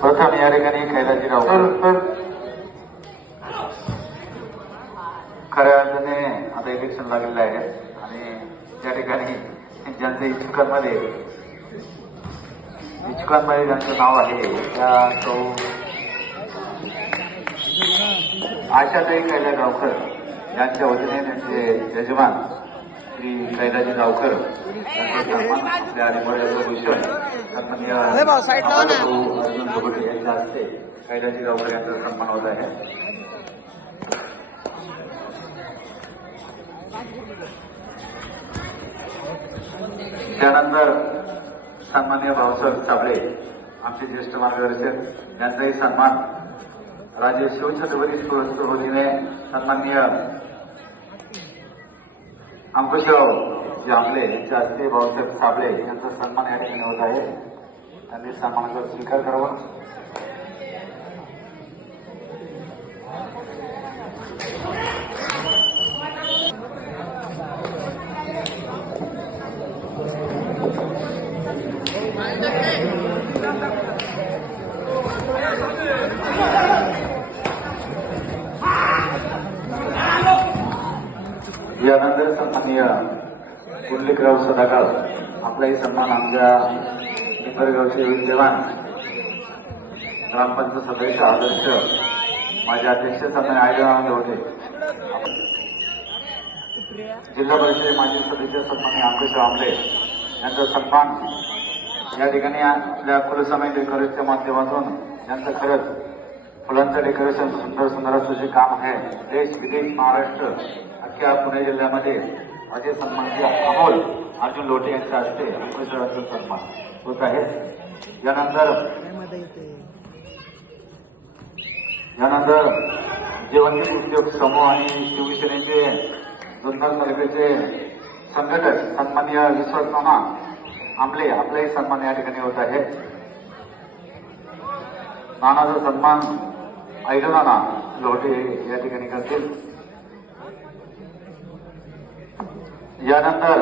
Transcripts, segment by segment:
प्रथम या ठिकाणी कैलाजीराव खऱ्या अर्थाने आता इलेक्शन लागलेलं आहे आणि त्या ठिकाणी ज्यांचं इच्छुकांमध्ये ज्यांचं नाव आहे त्या तो आशाताई कैला गावकर यांच्या वतीने त्यांचे यजमान श्री कैलाजी गावकर यांचा सन्मान आपल्या आदिमर्यादा भूषण सन्माननीय अर्जुन भोगटे यांच्या हस्ते कैलाजी गावकर यांचा सन्मान होत आहे. त्यानंतर सन्माननीय भाऊसाहेब साबळे आमचे ज्येष्ठ मार्गदर्शक यांचाही सन्मान राजे शिवछत्रपती वतीने सन्माननीय अंकुशराव जांभळे यांच्या हस्ते भाऊसाहेब साबळे यांचा सन्मान या ठिकाणी होत आहे. त्यांनी सन्मानाचा स्वीकार करावा. यानंतर सन्माननीय कुंडलिकराव सदाकाळ आपलाही सन्मान आमच्या पिंपरगावचे विद्यमान ग्रामपंचायत सदस्य आदर्श माझे अध्यक्ष सन्मान्य आयला होते. जिल्हा परिषद माजी सदस्य सन्मान्य अंकुश आंबळे यांचा सन्मान या ठिकाणी आपल्या कुलसमय डेकोरेशनच्या माध्यमातून यांचं खरंच फुलांचं डेकोरेशन सुंदर सुंदर असं जे काम आहे देश विदेश महाराष्ट्र अख्ख्या पुणे जिल्ह्यामध्ये असे सन्माननीय अमोल अर्जुन लोटे यांच्या हस्ते अंकुशरावांचा सन्मान होत आहे. यानंतर जीवनदीप उद्योग समूह आणि शिवसेनेचे जुन्नर तालुक्याचे संघटक सन्माननीय विश्वास नाना आंबले आपलाही सन्मान या ठिकाणी होत आहे. नानाचा सन्मान ऐलो नाना लोटे या ठिकाणी करतील. यानंतर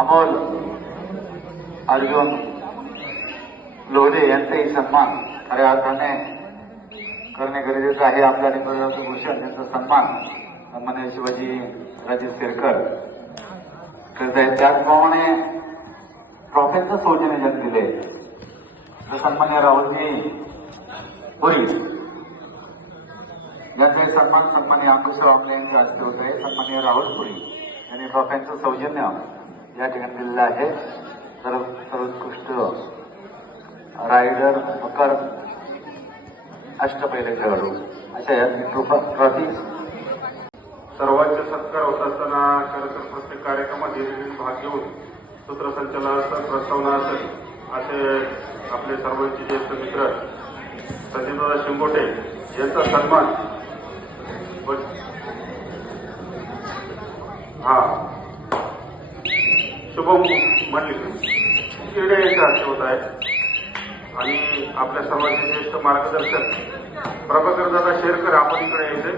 अमोल अर्जुन लोढे यांचाही सन्मान खऱ्या अर्थाने करणे गरजेचं आहे. आपल्या आदिमर्यादा भूषण यांचा सन्मान सन्मान्य शिवाजी राजे सिरकर करत आहेत. त्याचप्रमाणे ट्रॉफींचं सौजन्य दिले सन्मान्य राहुलजी पुरी यांचाही सन्मान सन्मान्य अंकुशराव आंबळे यांच्या हस्ते होत आहे. सन्मान्य राहुल पुरी यांनी ट्रॉफींचं सौजन्य या ठिकाणी दिलेलं आहे. सर्वोत्कृष्ट रायडर मकर अष्टपैलू खेळाडू अशा या ट्रॉफी सर्वांचे सत्कार होत असताना खरं तर प्रत्येक कार्यक्रमात भाग घेऊन सूत्रसंचालन असेल प्रस्तावना असेल असे आपले सर्वांचे ज्येष्ठ मित्र संजयदादा शिंगोटे यांचा सन्मान शुभम मंडलिक किरडे यांच्या हस्ते होत आहे. आणि आपल्या सर्वांचे ज्येष्ठ मार्गदर्शक प्रभाकरदादा शेरकर आपण इकडे यायचे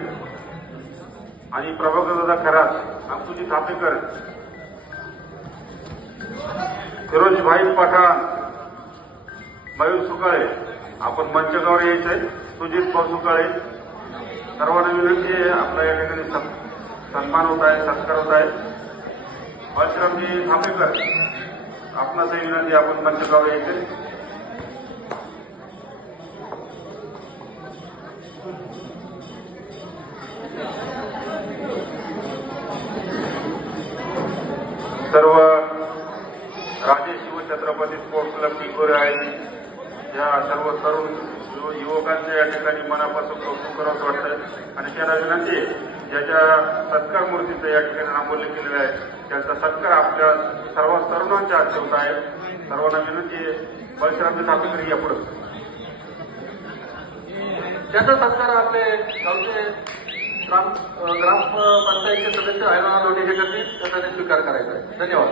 आणि प्रभाकरदादा खरात अंकुजी थापेकर फिरोजभाई पठाण मयूर सुकाळे आपण मंचगावर यायचंय. सुजित भाऊ सुकाळे सर्वांना विनंती आहे. आपल्या या ठिकाणी सन्मान होत आहे सत्कार होत आहे. परशुरामजी थापेकर आपणासही विनंती आपण मंचगावर यायचे. सर्व राजे शिवछत्रपती स्पोर्ट्स क्लब टिकोरे आहेत या सर्व तरुण युवकांचे या ठिकाणी मनापासून कौतुक करावं वाटतं आणि त्यांना विनंती ज्याच्या सत्कार मूर्तीचं या ठिकाणी नामोल्लेख केलेलं आहे त्यांचा सत्कार आपल्या सर्व तरुणांच्या हस्ते होत आहे. सर्वांना विनंती आहे परशुरामजी थापेकर या पुढे त्याचा सत्कार आपले गावचे ग्रामपंचायतचे सदस्य आयना लोटे हे करतील त्याचा स्वीकार करायचा आहे. धन्यवाद.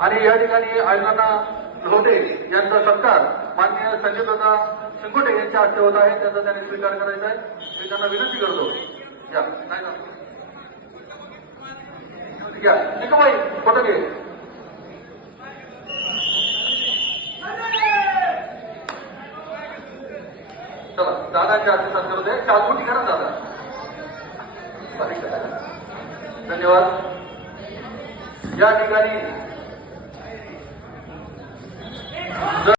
आणि या ठिकाणी आयोगांना लोटे यांचा सत्कार माननीय संजयप्रदा शिंगोटे यांच्या हस्ते होत आहे. त्याचा त्यांनी स्वीकार करायचा आहे. मी त्यांना विनंती करतो. या नाही ना घ्या निकबाई फोटो घे. चला दादांच्या हस्ते सत्कार होते. चालू करा दादा. धन्यवाद. या ठिकाणी